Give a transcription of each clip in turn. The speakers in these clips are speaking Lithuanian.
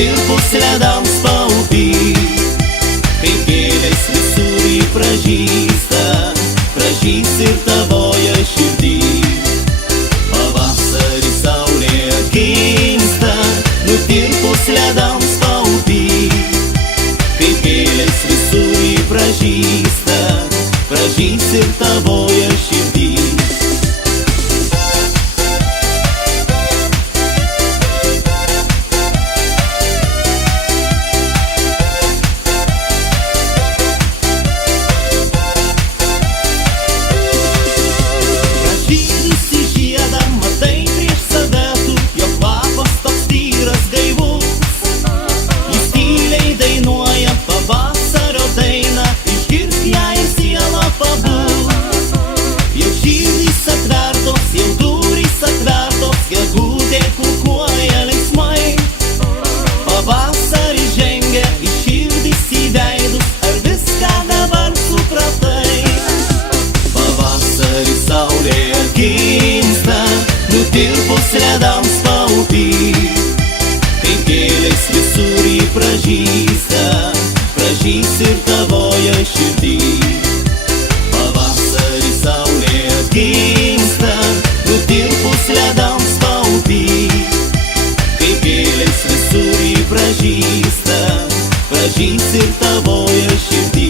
nutirpus ledams paupiai, kaip gėlės visur jį pražysta, pražys ir tavoje širdį. Pavasarį saulė atgimsta, nutirpus ledams paupiai, kaip gėlės visur jį pražysta, pražys ir tavoje širdį. Nutirpus ledams paupiai, kaip gėlės visur jį pražysta, pražys ir tavoje širdį. Pavasarį saulė atgimsta, nutirpus ledams paupiai, kaip gėlės visur jį pražysta, pražys ir tavoje širdį.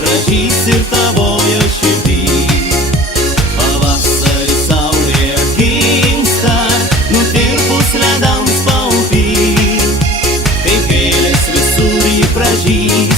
Pražys ir tavoje širdį. Pavasarį saulė atgimsta, nutirpus ledams paupiai, kaip gėlės visur jį pražysta.